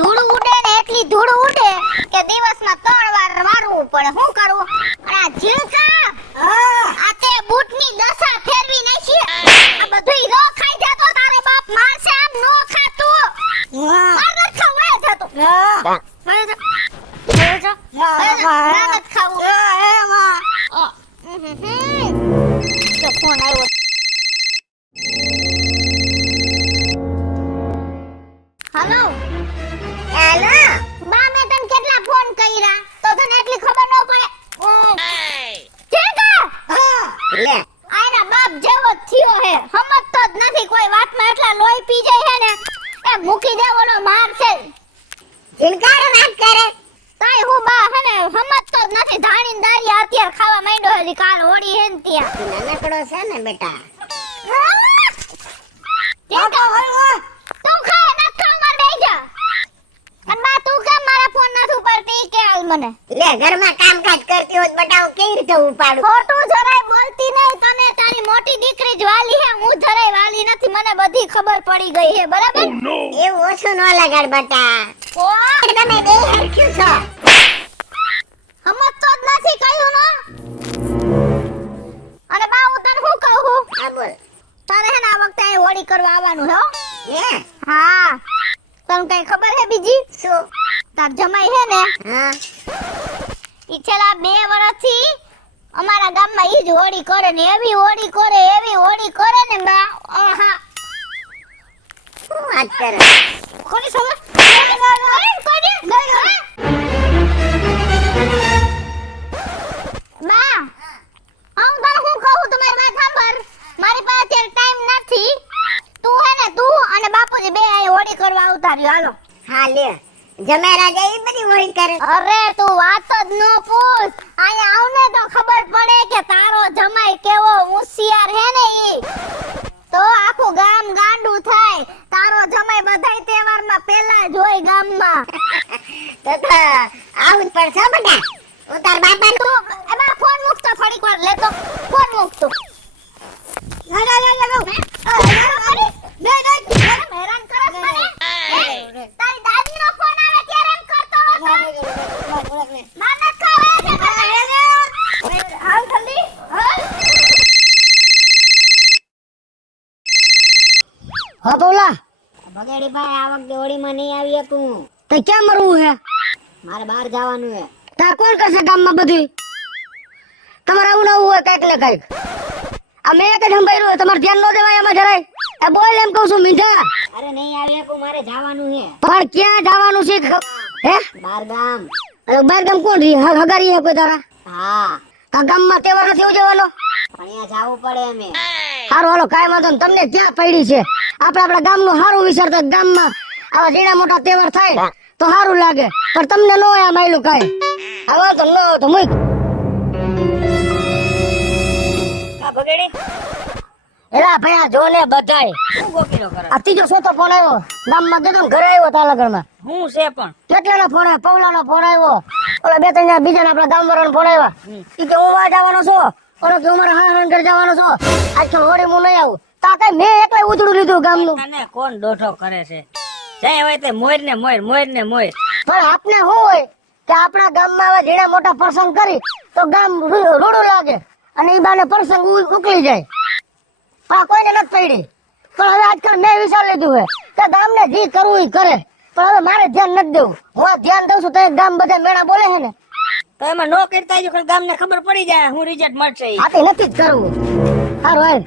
ધૂળ ઉડે ને એટલી ધૂળ ઉડે કે દિવસમાં 3 વાર મારવું પડે. શું કરું? અને આ ઝીણકા આ તે બૂટની દશા ફેરવી નાખી. આ બધુંય રો ખાઈ જતો તારો બાપ મારશે આમ નો ખાતું. માર નત ખાવું એ જતો. વયો જા. વયો જા. ના નત ખાવું. તો ફોન આવ્યો. હેલો હેલો બા મેં તને કેટલા ફોન કર્યા તો તને એટલી ખબર ન પડે. ઠીકા લે આના બાપ જેવો થયો હે સમજતો જ નથી કોઈ વાતમાં. એટલા લોહી પી જાય હે ને એ મૂકી દેવાનો માર છે. ઝીણકાર વાત કરે તાય હું બા હે ને સમજતો જ નથી. ધાણીને દારિયા અત્યારે ખાવા માંડ્યો હે. કાલ હોળી હે ને ત્યાં નાનકડો છે ને બેટા. તું ખા ના ખા માર બેહી જા. અને બા તું કેમ મારા ફોન નથી ઉપાડતી કે હાલ મને. લે ઘરમાં કામકાજ કરતી હોત બેટા હું કેવી રીતે ઉપાડું? ખોટું જરાય બોલતી નહીં. તને તારી મોટી દીકરી જ વાલી હે. હું જરાય વાલી નથી. મને બધી ખબર પડી ગઈ હે બરાબર. એવું ઓછું ન લગાડ બેટા. ઓ તમે બે હરખ્યું છો. સમજતો જ નથી કયું નો. અને બા હું તને શું કહું? હા બોલ. તારે હે ને આ વખતે અહીં હોળી કરવા આવવાનું હે હો. હે હા તને કઈ ખબર હે બીજી? શું? તાર જમાઈ હે ને હા ઈ છેલ્લા 2 વર્ષથી અમારા ગામમાં ઈ જ હોળી કરે ને એવી હોળી કરે ને બા. આહા શું વાત કરે? કોની સમજ? બા હું તને શું કહું તમારી વાત સાંભળ. મારી પાસે અત્યારે ટાઈમ નથી. તું હે ને તું અને બાપુજી બે અહીં હોળી કરવા આવતા રહ્યો. હાલો. હા લે જમેરા જાય ઈ બધી હોળી કરે. અરે તું વાત જ ન પૂછ. અહીંયા આવને તો ખબર પડે કે તારો જમાઈ કેવો હોશિયાર હે ને ઈ. તો આખું ગામ ગાંડું થાય. તારો જમાઈ બધાય તહેવારમાં પહેલા જ હોય ગામમાં. તો આવું જ પડશે બેટા. હું તાર બાપા તું એમાં ફોન મૂકતો થોડીક વાર લેતો. ફોન મૂકતો. હેરાન કરસ મને. તારી દાદીનો ફોન આવે ત્યારે એમ કરતો હતો. માર નત ખાવે છે. હાલ જલ્દી હાલ. હા બોલા બગેડી ભાઈ આ વખતે હોળીમાં નહીં આવી શકું. તે ક્યાં મરવું હે? મારે બહાર જવાનું હે. તા કોણ કરશે ગામમાં બધું? તમારે આવું નવું હોય કઈક ને કઈક. અમે એક જ સંભાળ્યું તમારે ધ્યાન ન દેવાય એમાં જરાય. એ બોલ એમ કહું છું મીઠા. અરે નહીં આવી શકું મારે જવાનું હે. પણ ક્યાં જવાનું છે? હે બાર ગામ. અરે બાર ગામ કોણ રહી? હગારી હે કોઈ તારા? હા તા ગામમાં તહેવાર નથી ઉજવવાનો? પણ અહીંયા જવું પડે અમે. સારું હાલો કાંઈ વાંધો નહીં. તમને ક્યાં પડી છે? આપણા ગામનું સારું વિચારતા ગામમાં આવા ઝીણા મોટા તહેવાર થાય તો સારું લાગે. પણ તમને ન હોય આ માયલું કાંઈ. હવે તો ન તો મૂક. આ બગેડી એલા ભયા જો ને બધાય શું ગોકીલો કરે? આ ત્રીજો ચોથો ફોન આવ્યો ગામમાં ગયો ઘરે આવ્યો તાલાગઢમાં. હું છે પણ કેટલાનો ફોન આવ્યો? પવલાનો ફોન આવ્યો. ઓલા 2-3 બીજાના આપણા ગામવાળાનો ફોન આવ્યો. ઈ કે હું વાં જવાનો છો. ઓલો કે અમારે હારણ ઘર જવાનો છો. આજ તો હોળી હું નહીં આવું. તા કઈ મેં એકલા ઉજળું લીધું ગામનું. તને કોણ દોઢો કરે છે? જાય હોય તે મોર ને મોર પણ આપને શું હોય કે આપણા ગામમાં આવા ઝીણા મોટા પ્રસંગ કરી તો ગામ રૂડું લાગે અને ઈ બાને પ્રસંગ ઉકલી જાય. પણ કોઈને નથી પડી. પણ હવે આજકાલ મેં વિચાર લીધું હે કે ગામને જે કરવું ઈ કરે. પણ હવે મારે ધ્યાન નથી દેવું. હું આ ધ્યાન દઉં છું તો એક ગામ બધા મેળા બોલે છે ને તો એમાં નો કરતા જો ગામને ખબર પડી જાય હું રિઝલ્ટ મળશે. આ તે નથી જ કરવું. સારું હાલ.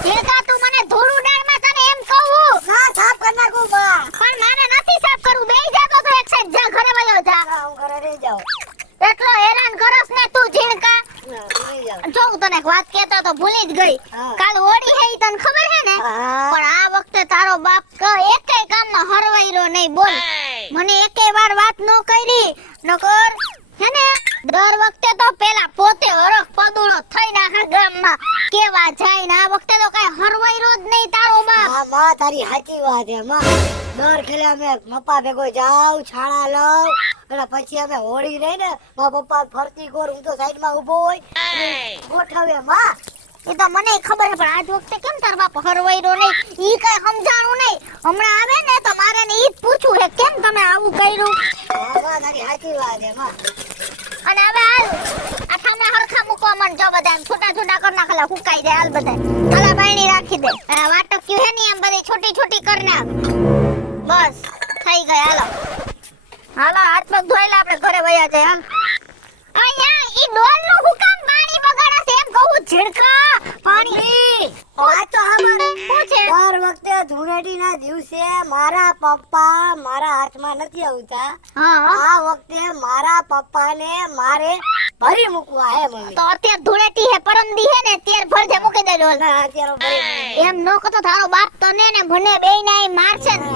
ટીકા તું મને ધૂળું ડાળમાં તને એમ કહું. હા સાફ કરી નાખું બા. પણ મારે નથી સાફ કરવું. બેહી જા તો એક સાઈડ જા. ઘરે વયો જા. હું ઘરે રહી જાઉં. એટલો હેરાન કરસ ને તું ઝીણકા. રહી જાઉં. જો હું તને એક વાત કહેતો તો ભૂલી જ ગઈ. હા. કાલ હોળી હે ઈ તને ખબર હે ને? હા. પણ આ વખતે તારો બાપ એકેય કામમાં હરવાઈરો નહીં બોલ. મને એકેય વાર વાત નો કરી. નકર હે ને દર વખતે તો પેલા પોતે હરખ પદુડો થઈને આખા ગામમાં કેવા જાય ને આ વખતે તો કઈ હરવાઈરો જ નહીં તારો બાપ. હા માં તારી સાચી વાત છે માં. દર ખેલે અમે પપ્પા ભેગો જાવ છાણા લઉં અને પછી અમે હોળી રહી ને મારા પપ્પા ફરતી કોર હું તો સાઈડ માં ઉભો હોય ગોઠવે માં. એ તો મને ખબર છે પણ આજ વખતે કેમ તાર બાપ હરવાયરો નહીં ઈ કઈ સમજાણું નહીં હમણાં આવે ને તો મારે ને ઈ જ પૂછવું છે કેમ તમે આવું કર્યું તારી સાચી વાત છે માં. અને હવે હાલ આ ઠામડા હરખા મૂકવા મન જો બધા એમ છોટા છોટા કર નાખલા હુકાઈ જાય હાલ બધા કલા બાયણી રાખી દે આ વાટક્યું હે ને એમ બધી છોટી છોટી કર નાખ બસ થઈ ગઈ હાલો હાલો હાથ પગ ધોઈલા આપણે ઘરે વયા જાય હાલ અહીંયા ઈ ડોલ નું હુકામ પાણી બગાડે છે એમ કહું ઝીણકા પાણી આ તો ખબર શું છે દર વખતે ધૂળેટીના દિવસે મારા પપ્પા મારા હાથમાં નથી આવતા. હા આ વખતે મારા પપ્પાને મારે ભરી મૂકવા હે મમ્મી. તો અત્યારે ધૂળેટી હે પરમ દી હે ને ત્યાર ભરજે મૂકી દે ડોલ ના, અત્યારે ભરી મૂકી. એમ નો કતો તારો બાપ તને ને મને બેયને ઈ મારશે ને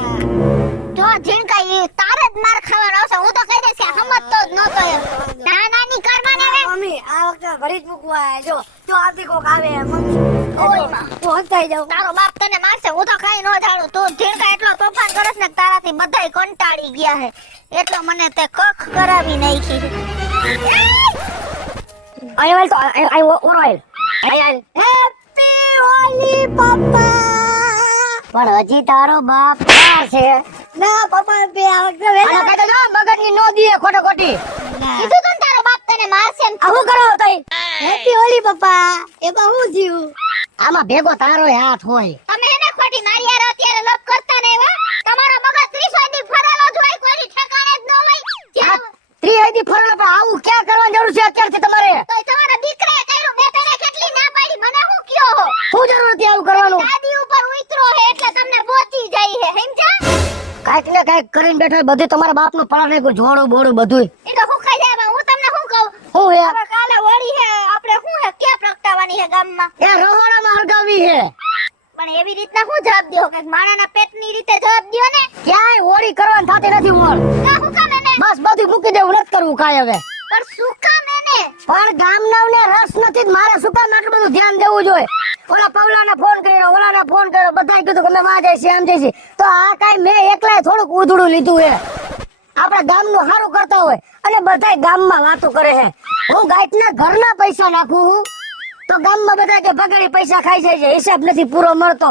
જો ઝીણકા ઈ તારે જ માર ખાવાનો આવશે હું તો કહી દઈશ કે સમજતો જ નહોતો એમ ના નાની કરવા ને હવે મમ્મી આ વખતે ભરી જ મૂકવા હે. જો આવતી કોક આવે મમ્મી ઓય માં. હું હંતાઈ જાઉં. તારો બાપ તને મારશે હું તો કઈ ન જાણું તું ઝીણકા એટલો તોફાન કરસ ને તારાથી બધાય કંટાળી ગયા હે એટલો મને તે કખ કરાવી નાખી અહીં તો અહીં ઓરવાય અહીં હેપી હોલી પપ્પા. પણ હજી તારો બાપ ક્યાં છે ના પપ્પા બે આ વખતે આને વેલા કહેતો જો મગજની નો દીએ ખોટો ખોટી કીધું તું ને તારો બાપ તને મારશે એમ આ શું કરો તઈ હેપી હોલી પપ્પા. એમાં હું જીવું આમાં ભેગો તારો હાથ હોય તમે એને ખોટી મારી યાર અત્યારે લપ કરતા ને એવા તમારો મગજ 30 દી ફરેલો જ હોય કોઈ ઠેકાણે જ ન હોય ક્યાં ત્રિહદી ફરવા પણ આવું ક્યાં કરવાની જરૂર છે અત્યારથી તમારે તો તમારા દીકરાએ કર્યું મેં તને કેટલી ના પાડી મને હું કયો હો શું જરૂર હતી આવું કરવાનું દાદી ઉપર ઉતરો હે એટલે તમને પહોંચી જાય હે સમજા કાઈક ને કાઈક કરીને બેઠો હોય, બધું તમારા બાપનું પડા નાખ્યું જોડું બોડું બધું એ તો હું ખાઈ જાય હું તમને શું કહું હું હે હવે કાલે હોળી હે આપણે શું હે ક્યાં પ્રગટાવાની હે ગામમાં એ રહોડામાં હરગાવી હે પણ એવી રીતના હું જવાબ દ્યો કે માણાના પેટની રીતે જવાબ દ્યો ને ક્યાંય હોળી કરવાની થતી નથી મોળ ના હું કામ એને બસ બધું મૂકી દેવું નથી કરવું કાંઈ હવે પણ શું કામ એને પણ ગામનાઓને રસ નથી જ મારે શું કામ આટલું બધું ધ્યાન દેવું જોઈએ ઓલા પવલાને ફોન કર્યો ઓલાને ફોન કર્યો બધાય કીધું કે અમે માં જાય છે આમ જાય છે તો આ કાંઈ મેં એકલાય થોડુંક ઉધડું લીધું હે આપણા ગામનું સારું કરતા હોય અને બધાય ગામમાં વાતો કરે છે હું ગાયકના ઘરના પૈસા નાખું છું તો ગામમાં બધા કે ભગાડી પૈસા ખાઈ જાય છે હિસાબ નથી પૂરો મળતો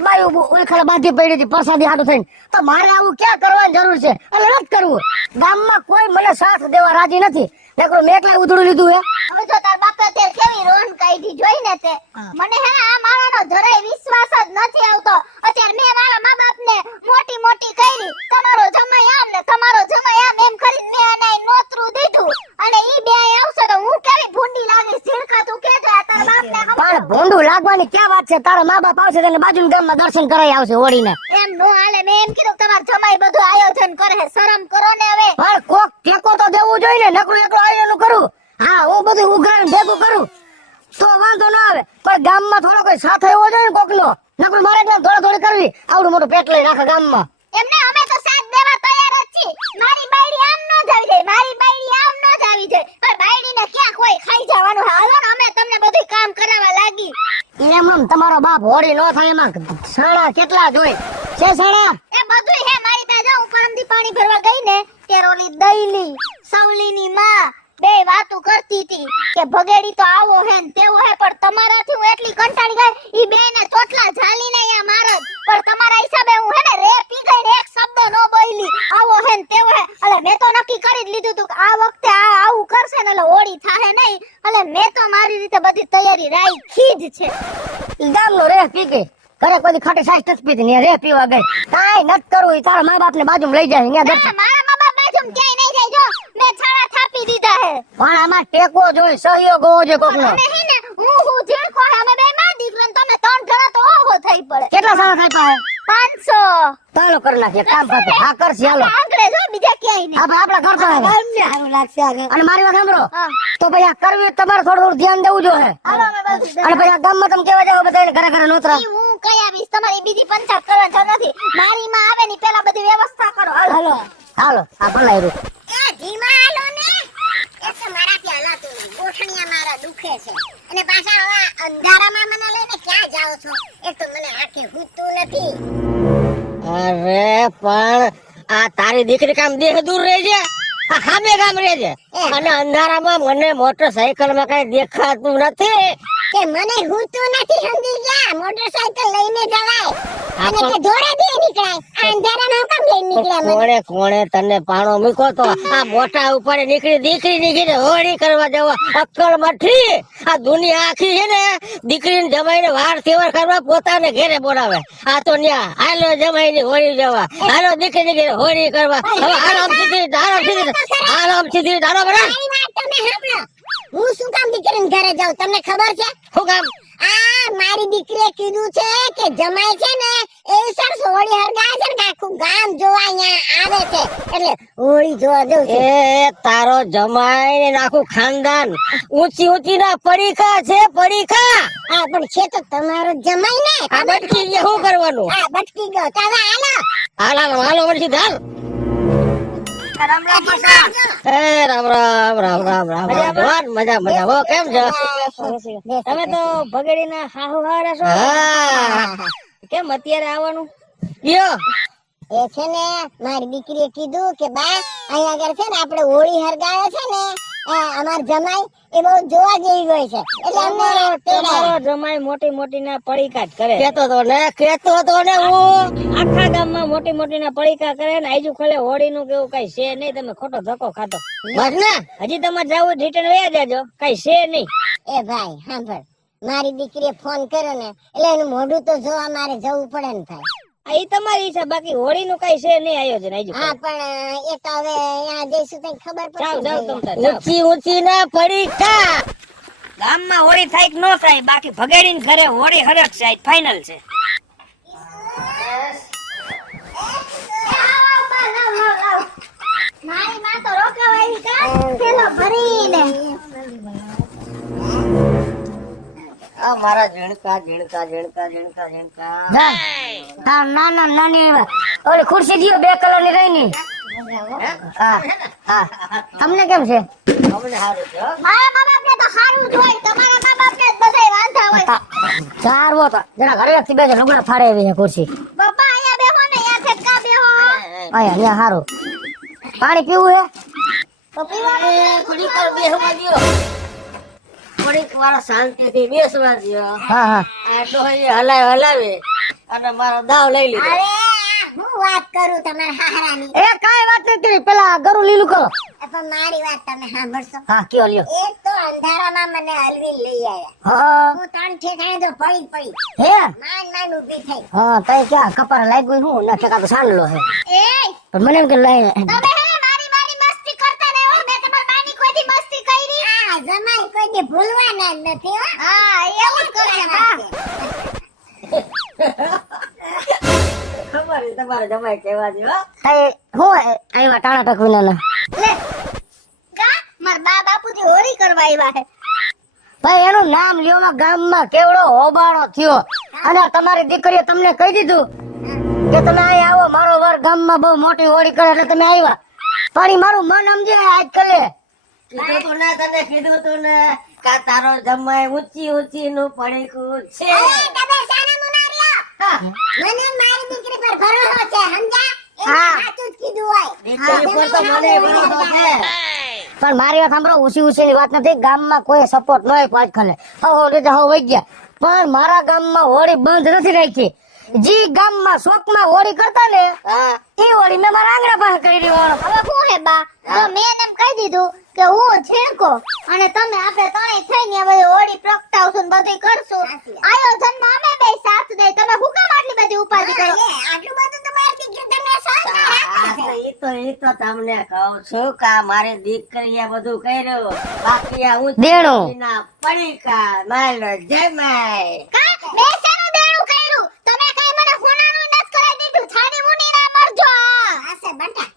બાયું ઉલખડ બાંધી પડી હતી પ્રસાદી હાટું થઈને તો મારે આવું ક્યાં કરવાની જરૂર છે એટલે નથી કરવું ગામમાં કોઈ મને સાથ દેવા રાજી નથી નકરું મેં એકલા ઉધડું લીધું હે હવે જો તાર બાપે અત્યારે કેવી રોન કાઢી જોઈ ને તે મને હે ને આ મારાનો જરાય વિશ્વાસ જ નથી આવતો અત્યારે મેં મારા મા બાપને મોટી મોટી કરી તમારો જમાઈ આમ ને તમારો જમાઈ આમ એમ કરીને મેં આને નોતરું દીધું અને ઈ બે અહીં આવશે તો હું કેવી ભૂંડી લાગીશ ઝીણકા તું કેજે આ તારા બાપને પણ ભોંડું લાગવાની ક્યાં વાત છે તારા મા બાપ આવશે તને બાજુના ગામમાં દર્શન કરાઈ આવશે હોળીને એમ નો હાલે મેં એમ કીધું કે તમારા જમાઈ બધું આયોજન કરે છે શરમ કરો ને હવે પણ કોક ટેકો તો દેવું જોઈએ ને નકરું એકલો આયોજન કરું હા હું બધું ઉઘરાણ ભેગું કરું તો વાંધો ના આવે પણ ગામમાં થોડો કોઈ સાથ એવો જોઈએ ને કોકનો નકરું મારે એટલે થોડી થોડી કરવી આવડું મોટું પેટ લઈ રાખે ગામમાં એમને અમે તો સાથ દેવા તૈયાર જ છીએ મારી બાયડી આમ ન જાવી જાય મારી બાયડી આમ ન જાવી જાય પણ બાયડીને ક્યાં કોઈ ખાઈ જવાનું હાલો ને અમે તમને બધું કામ કરાવવા લાગી એમ તમારો બાપ હોળી નો થાય એમાં સાણા કેટલા જોઈ છે સાણા એ બધું હે મારી ત્યાં જાઉં પામથી પાણી ભરવા ગઈ ને ત્યારે ઓલી દઈલી સવલીની માં બે વાતો કરતી હતી કે ભગેડી તો આવો હે ને તેવો હે પણ તમારાથી હું એટલી કંટાળી ગઈ ઈ બેને ચોટલા ઝાલીને અહીંયા મારત પણ તમારા હિસાબે હું હે ને રે પી ગઈ ને એક શબ્દ ન બોલી આવો હે ને તેવો હે એટલે મેં તો નક્કી કરી જ લીધું હતું કે આ વખતે આ આવું કરશે ને એટલે હોળી થાહે નહીં એટલે મેં તો મારી રીતે બધી તૈયારી રાખી જ છે ગામનો રે પી ગઈ ઘરે કોઈ ખાટી સાસ નથી પીતી ને રે પીવા ગઈ કાંઈ નથી કરવું ઈ તારા મા બાપ ને બાજુ લઈ જાય અહીંયા દર્શન મારા મા બાપ બાજુ ક્યાંય નહીં જાય જો મેં છાળા થાપી દીધા હે પણ આમાં ટેકો જોઈએ સહયોગ હોવો જોઈએ કોકનો અમે હે ને હું ઝીણકો હે અમે બે માં દીકરો ને તમે ત્રણ જણા તો ઓહો થઈ પડે કેટલા સારા થાય પાસે 500 ચાલો કરી નાખીએ કામ કરતો હા કરશે હાલો આગળ જો બીજા ક્યાંય નહીં આપણે આપણા ઘર પાસે ગામને સારું લાગશે આગળ. અને મારી વાત સાંભળો હા તો ભાઈ આ કરવી તમારે થોડું થોડું ધ્યાન દેવું જોઈએ હાલો અમે બધું અને પછી આ ગામમાં તમે કેવા જાવ બધા ઘરે ઘરે નોતરા ઈ હું કઈ આવીશ તમારી બીજી પંચાયત કરવાની જરૂર નથી મારી માં આવે ની પેલા બધી વ્યવસ્થા કરો હાલો હાલો હાલો આ ભલાઈ રૂ એ ધીમા હાલો ને એટલે મારાથી હલાતું નહીં ગોઠણિયા મારા દુખે છે અને પાછા હવે અંધારામાં મને લઈને ક્યાં જાઓ છો એક તો મને આંખે હૂતું નથી અરે પણ આ તારી દીકરી કામ દેહ દૂર રહી છે આ સામે ગામ રહે છે અને અંધારામાં મને મોટરસાયકલ માં કઈ દેખાતું નથી કે મને હું તો નથી સમજી ગયા મોટરસાઇકલ લઈને જવાય અને પણ- કે ધોળે દે નીકળાય આ અંધારામાં કેમ લઈને નીકળ્યા મને કોણે કોણે તને પાણો મૂક્યો તો આ મોટા ઉપર નીકળી દીકરીને હોળી કરવા જવા અક્કલ મઠી આ દુનિયા આખી છે ને દીકરીને જમાઈને વાર તહેવાર કરવા પોતાને ઘેરે બોલાવે આ તો ન્યા હાલો જમાઈને હોળી જવા હાલો દીકરીને ઘેરે હોળી કરવા હવે આરામથી ધારો બરા મારી વાત તમે સાંભળો હું શું કામ દીકરીને ઘરે જાઉં તમને ખબર છે શું કામ આ મારી દીકરીએ કીધું છે કે જમાઈ છે ને એ સરસ હોળી હરગાય છે ને આખું ગામ જોવા અહીંયા આવે છે એટલે હોળી જોવા જવું છે એ તારો જમાઈ ને આખું ખાનદાન ઊંચી ના પડીકા છે પડીકા હા પણ છે તો તમારો જમાઈ ને આ બટકી ગયા શું કરવાનું હા બટકી ગયો તો હવે હાલો હાલો વળી હાલ રામ રામ પ્રસાદ. એ રામ રામ રામ રામ રામ ભગવાન મજા હો કેમ છો તમે તો ભગડીના હાહુ હારા છો હા કેમ અત્યારે આવવાનું યો એ છે ને મારી દીકરીએ કીધું કે બા અહીંયા આગળ છે ને આપણે હોળી હરગાવે છે ને અમાર જમાઈ એ બહુ જોવા જેવી હોય છે એટલે અમને તમારો જમાઈ મોટી મોટી ના પડીકા જ કરે કેતો તો ને હું આખા ગામમાં મોટી મોટી ના પડીકા કરે ને આજુ ખલે હોળી નું કેવું કઈ છે નહીં તમે ખોટો ધક્કો ખાતો બસ ને હજી તમારે જવું રિટર્ન વયા જાજો કઈ છે નહીં એ ભાઈ સાંભળ મારી દીકરીએ ફોન કર્યો ને એટલે એનું મોઢું તો જોવા મારે જવું પડે ને ભાઈ આ ઈ તમારી ઈચ્છા બાકી હોળી નું કઈ છે નહીં આયોજન આજુ હા પણ એ તો હવે અહીંયા જઈશું તો ખબર જાઓ પડશે જાઓ તમ તાર જાઓ. ઊંચી ના પડીકા ગામમાં હોળી થાય કે ન થાય બાકી ભગેડીને ઘરે હોળી હરક છે ફાઇનલ છે મારી માં તો રોકાવાઈ કા પેલો ભરીને આ મારા ઝીણકા નાના નાની ઓલી ખુરશી દિયો 2 કલર ની રહી ની હા હા તમને કેમ છે અમને સારું છે હો. મારા મા બાપને તો સારું જ હોય તમારા મા બાપને જ બધાય વાંધા હોય ચારવો તો જરા ઘરે થી બેજો લુગડા ફાડે એવી છે ખુરશી પપ્પા અહીંયા બેહો ને અહીંયા છે કા બેહો અહીંયા અહીંયા હારું પાણી પીવું હે તો પીવાનું એ થોડીક વાર બેસવા દ્યો. થોડીક વાર શાંતિથી બેસવા દ્યો. હા હા આ ડોહી હલાવે અને મારો દાવ લઈ લીધો અરે હું વાત કરું તમારા હાહરાની એ કાઈ વાત નથી પેલા ગરુ લીલું કરો પણ મારી વાત તમે સાંભળશો હા કયો લ્યો એક તો અંધારામાં મને હલવી લઈ આવ્યા હા હું 3 ઠેકાણે તો પડી હે માંડ ઊભી થઈ હા તઈ ક્યાં કપાર લાગ્યું હું ના ઠેકા તો સાંડલો હે એ પણ મને એમ કે લઈ તમે હે મારી મસ્તી કરતા રહો મેં તમારી બાની કોઈ દી મસ્તી કરી હા જમાઈ કોઈ દી ભૂલવાના જ નથી હો હા એવું જ કરે બા ખબર છે તમારે જમાઈ કેવા છે હો. તઈ હું આવ્યા ટાણા ટકવીના લે કા માર બા બાપુજી હોળી કરવા આવ્યા હે ભાઈ એનું નામ લ્યોમાં ગામમાં કેવડો હોબાળો થયો અને તમારી દીકરીએ તમને કહી દીધું કે તમે અહીં આવો મારો વર ગામમાં બહુ મોટી હોળી કરે એટલે તમે આવ્યા પણ ઈ મારું મન સમજે આજ કલે કીધું તું ને તને કીધું તું ને કા તારો જમાઈ ઊંચી નું પડીકું છે તમે સાના મુનારિયા મને મારી દીકરી પર ભરોસો છે સમજ્યા હા. સાચું જ કીધું હોય દીકરી પર તો મને ભરોસો છે. પણ મારી વાત સાંભળો ઊંચી ની વાત નથી ગામમાં કોઈ સપોર્ટ ન હોય આજ કલે હો રીતે હો વઈ ગયા પણ મારા ગામમાં હોળી બંધ નથી રાખી જી ગામમાં શોકમાં હોળી કરતા ને હા એ હોળી મેં મારા આંગણા પાસે કરી દેવાનો હવે હું હે બા તો મેં એમ કહી દીધું કે હું છેડકો અને તમે આપણે ત્રણેય થઈને હવે હોળી પ્રગટાવશું ને બધું કરશું આયોજનમાં અમે બે સાથ દઈ તમે હું કામ આટલી બધી ઉપાધિ કરો આટલું બધું તમારી દીકરી તમને હા, તો ઈ તો તમને કહું છું કે આ મારી દીકરીએ બધું કર્યું બાકી આ દેણું. ઊંચી પડીકા મારો જમાઈ કા મેં શેનું દેણું કર્યું તમે કઈ મને સોનાનું નત કરાઈ દીધું છાડી મુની ના મરજો આસે બટા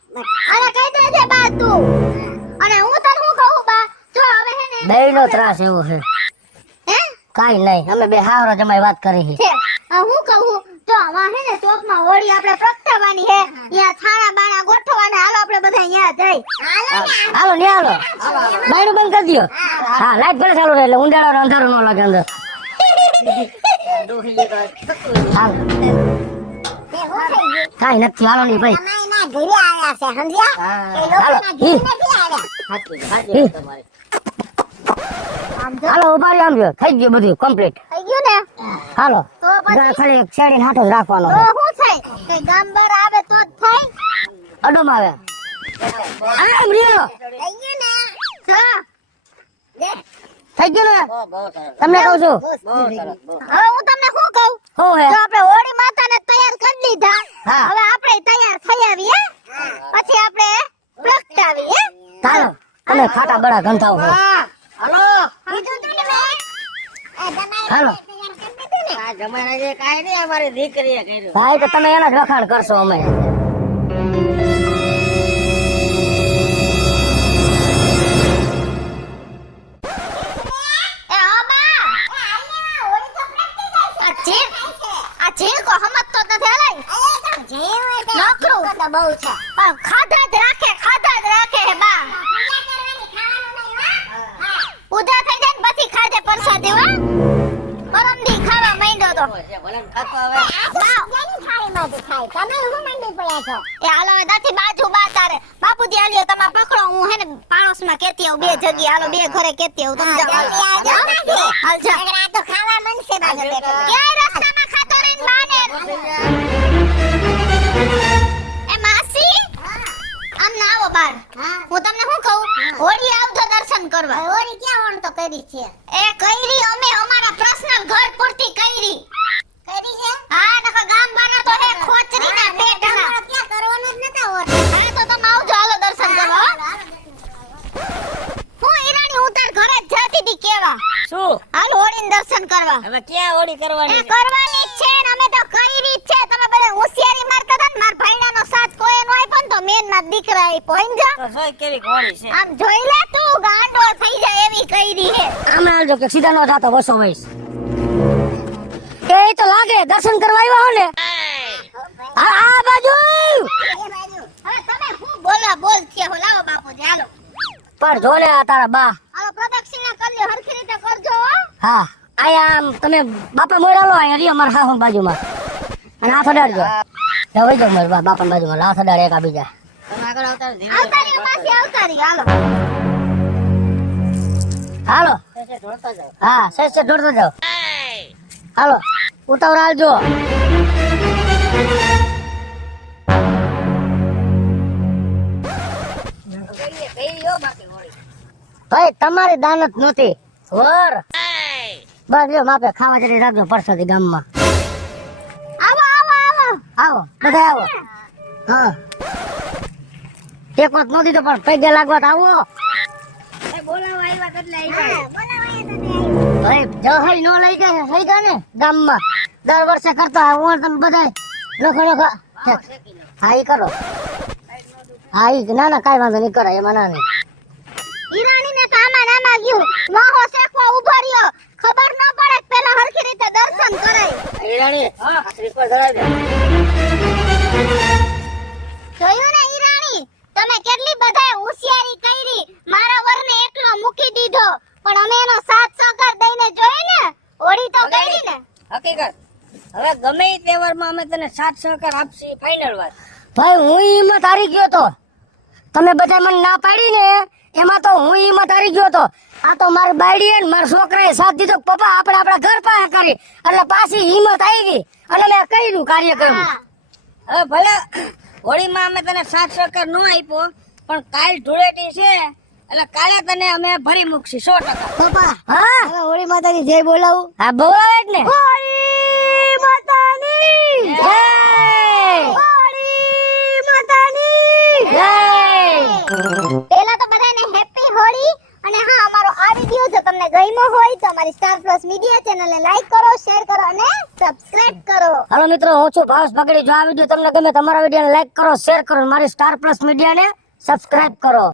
અરે કઈ દેજે બા તું અને હું તને હું કહું બા જો હવે હે ને દહીંનો ત્રાસ એવો છે હે કાઈ નહીં અમે બે હાવરો જમાઈ વાત કરી છે છે હું કહું તો આવા હે ને ચોકમાં હોળી આપણે પ્રગટાવવાની હે અહીંયા છાણા બાણા ગોઠવવાના હાલો આપણે બધા અહીંયા જઈ હાલો ને હાલો બાયણું બંધ કરી દો હા લાઈટ ભલે ચાલુ રહે એટલે ઊંડાળો અંધારું ન લાગે અંદર ડોહીએ તો થતું જ. હાલો તે હું થઈ ગયું કાઈ નથી હાલો નહીં ભાઈ અમાય ના ઘરે આવ્યા છે સમજ્યા હા એ લોકો ના ઘરે નથી આવ્યા સાચું છે, સાચી વાત તમારી આમ જો હાલો ઉભા રહ્યો, આમ જો થઈ ગયું બધું કમ્પ્લીટ. થઈ ગયું ને હાલો તો પછી ખાલી શેરડીને હાથે જ રાખવાનો તો શું થાય કઈ ગામ બાર આવે તો જ થાય અડમ આવે આમ રહ્યો થઈ ગયું ને જો લે થઈ ગયું ને બહુ સરસ તમને કહું છું બહુ સરસ બહુ હવે હું તમને શું કહું શું હે જો આપણે હોળી માતાને તૈયાર કરી દીધા હા. હવે આપણે તૈયાર થઈ આવીએ પછી આપણે પ્રગટાવીએ ચાલો તમે ખાટા બડા ગંધાઓ છો. હાલો કીધું તું ને મેં એ તમારે હાલો તૈયાર કરી દીધું ને આ જમાના જે કાંઈ નહીં અમારી દીકરીએ કર્યું ભાઈ તો તમે એના જ વખાણ કરશો અમે એ આબા હોળી તો પ્રગટી જાય છે આ જીણકો હમત તો નથી હલાય નકરું તો બહુ છે પણ ખાધા જ રાખે હે બા પૂજા થઈ જાય ને પછી ખાજે પરસાદી હો પરમદી ખાવા માંડ્યો તો છે ભલે ને ખાતો હવે એ હાલો હવે દાથી બાજુ બા તારે બાપુજી આલ્યો તમે પકડો હું હે ને પાણોસમાં કેતી આવું બે જગ્યા હાલો બે ઘરે કેતી આવું તમે જાઓ હાલ જા તો ખાવા મનસે બાજુ ક્યાંય રસ્તામાં ખાતો રહીને બાને એ માસી આમ ના આવો બાર હું તમને શું કહું હોળી આવજો દર્શન કરવા હોળી ક્યાં ઓણ તો કરી છે એ કઈરી અમે અમારા પર્સનલ ઘર પૂરતી કઈરી છે હા નકા ગામ બાના તો હે ખોચરીના પેટના ક્યાં કરવાનું જ નતા હોત હા તો તમે આવજો હાલો દર્શન કરવા હું ઈરાણી હું તાર ઘરે જ જતી હતી કેવા શું હાલ હોળીનું દર્શન કરવા હવે ક્યાં હોળી કરવાની એ કરવાની જ છે ને અમે તો કઈરી જ છે તમે બધા હોશિયારી મારતા હતા ને માર ભાઈડાનો સાથ કોઈ નો આપ્યો ને તો મેન ના દીકરા આપ્યો સમજા તો જોઈ કેવી હોળી છે આમ જોઈ લે તું ગાંડો થઈ જાય એવી કઈરી હે આમાં આવજો કે સીધા નો જાતો બસો વયસ એ તો લાગે દર્શન કરવા આવ્યા હો ને આ બાજુ હવે તમે શું બોલ છે હો લાવો બાપુજી હાલો પર જો ને આ તારા બા હાલો પ્રદક્ષિણા કરી લ્યો હરખી રીતે કરજો હો હા આયા આમ તમે બાપા મોરાલો આયા રી અમાર હાહુ બાજુમાં અને હાથ અડાડજો હવે જો માર બાપા બાજુમાં હાથ અડાડે એક આ બીજા તમે આગળ આવતા રહો, ધીરે આવતા રહ્યો પાછી આવતા રહ્યો હાલો હાલો ધીરે ઢોળતા જાઓ હા સેસે દોડતો જાઓ હાલો ઉતાવળ હાલજો કઈ યો બાકી હોળી ભાઈ તમારી દાનત નહોતી વર બસ લ્યો માપે ખાવા જરી રાખજો પરસાદી ગામમાં આવો આવો આવો આવો બધા આવો હા એક વાત નહોતી તો પણ પૈગે લાગવા તો આવો બોલાવા આવ્યા એટલે ભાઈ જહલ નો લઈ જાય થઈ ગયા ને ગામમાં દર વર્ષે કરતા હું તમે બધા લખો લખો હા ઈ કરો હા ઈ ના ના કાંઈ વાંધો નહીં કરે એમાં ના નહીં ઈરાની ને કામા નામા ગયું વાહો શેકવા ઉભો રહ્યો ખબર ન પડે કે પેલા હરખી રીતે દર્શન કરાય ઈરાણી હા શ્રીફળ ધરાવી દે જોયું ને ઈરાની તમે કેટલી બધાય હોશિયારી કરી મારા વરને એકલો મૂકી દીધો પણ અમે એનો સાથ સહકાર દઈને જોઈ ને હોળી તો કરી ને હકીકત હવે ગમે એ તહેવારમાં અમે તને સાથ સહકાર આપશી ફાઇનલ વાત ભાઈ હું હિંમત હારી ગયો તો તમે બધા મને ના પાડી ને એમાં તો હું હિંમત હારી ગયો તો આ તો મારી બાયડીએ ને મારા છોકરાએ સાથ દીધો કે પપ્પા આપણે આપણા ઘર પાસે કરી એટલે પાછી હિંમત આવી અને મેં કર્યું કાર્ય કર્યું હવે ભલે હોળીમાં અમે તને સાથ સહકાર ન આપ્યો પણ કાલ ધૂળેટી છે એટલે કાલે તને અમે ભરી મૂકશી 100%. પપ્પા હા હવે હોળી માતાની જય બોલાવું હા બોલાવે જ ને હોળી માતાની જય હોળી માતાની જય પહેલા તો બધાને હેપી હોળી અને હા અમારો આ વિડિયો જો તમને ગમ્યો હોય તો અમારી સ્ટાર પ્લસ મીડિયા ચેનલને લાઈક કરો શેર કરો અને સબસ્ક્રાઇબ કરો હાલો મિત્રો હું છું ભાવેશ બગડી જો આ વિડીયો તમને ગમે તમારા વિડીયોને લાઈક કરો શેર કરો મારી સ્ટાર પ્લસ મીડિયાને સબસ્ક્રાઇબ કરો